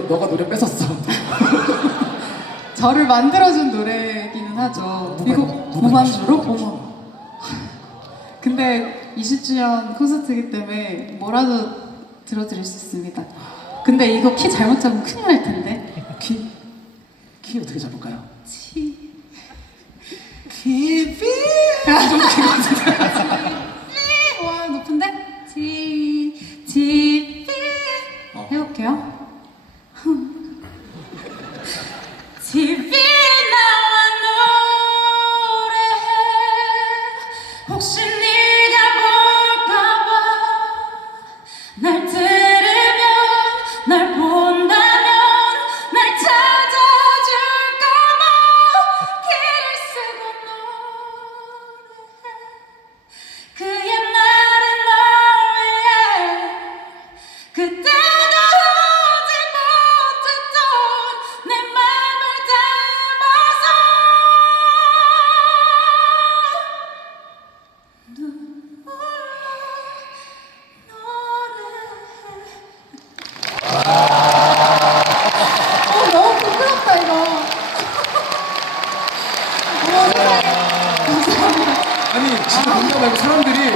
너가 노래 뺏었어. 저를 만들어준 노래기는 하죠. 누가 무반주로? 어머. 근데 20주년 콘서트이기 때문에 뭐라도 들어드릴 수 있습니다. 근데 이거 키 잘못 잡으면 큰일 날 텐데. 키? 키 어떻게 잡을까요? 치. 키비. 와 높은데? 지, 지, 삐. 어. 해볼게요. 혹시 아니 진짜 농담 말고 사람들이